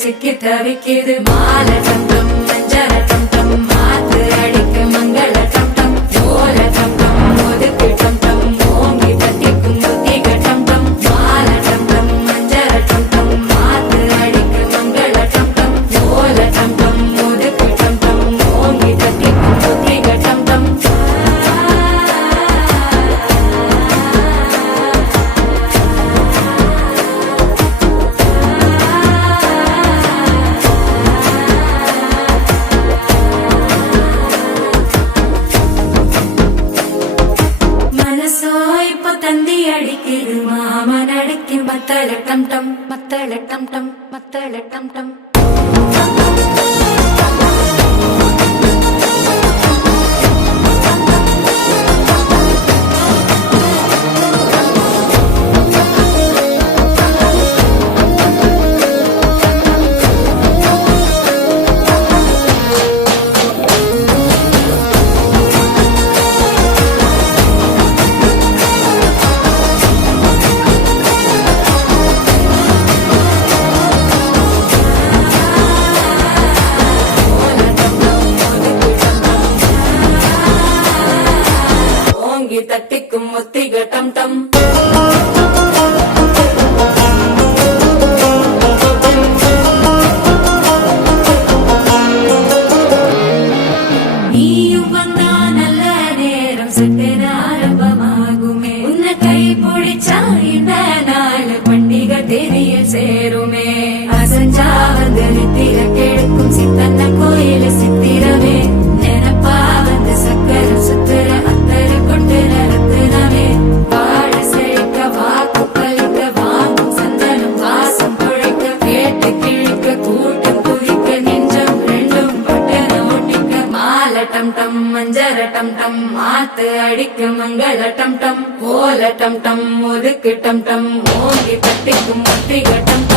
சிக்கி தவிக்குது மாலை சத்தம் மஞ்சள் சத்தம் மாத்து அடிக்கு மங்கள சத்தம் ஓல சத்தம் ஒதுக்கு சத்தம் ஓங்கி தட்டிக்கும் புத்திக சத்தம் மாலை சத்தம் மஞ்சள் சத்தம் மாத்து அடிக்கு மங்கள சத்தம் ஓல சத்தம் ஒதுக்கு சத்தம் ஓங்கி தட்டிக்கும் புத்திக சத்தம் தந்தி அடிக்குது மாமன் அடிக்கு மத்தள டம் டம் மத்தள டம் டம் மத்தள டம் டம் தட்டிக்கும் முத்திக டம் டம் நீயும் வந்தா நல்ல நேரம் சட்டென ஆரம்பமாகுமே உன்னை கை பிடிச்சா இந்த நாள் பண்டிகை தேதியில் சேருமே அசஞ்சா வந்து நித்திர கெடுக்கும் சித்தன்ன கோயில சித்திரமே நினப்பா வந்து சக்கர சுத்திர அத்தர கொண்டு நடத்துனவே வாழ செழிக்க வாக்கு பலிக்க வாங்கும் சந்தனம் வாசம் குழைக்க கேட்டு கிழிக்க கூட்டம் குவிக்க நெஞ்சம் ரெண்டும் பட்டன ஒட்டிக்க மாலை டம் டம் மஞ்சர டம் டம் மாத்து அடிக்க மங்கள டம் டம் ஓல டம் டம் ஒதுக்கு டம் டம் ஓங்கி தட்டிக்கும் முத்திக டம்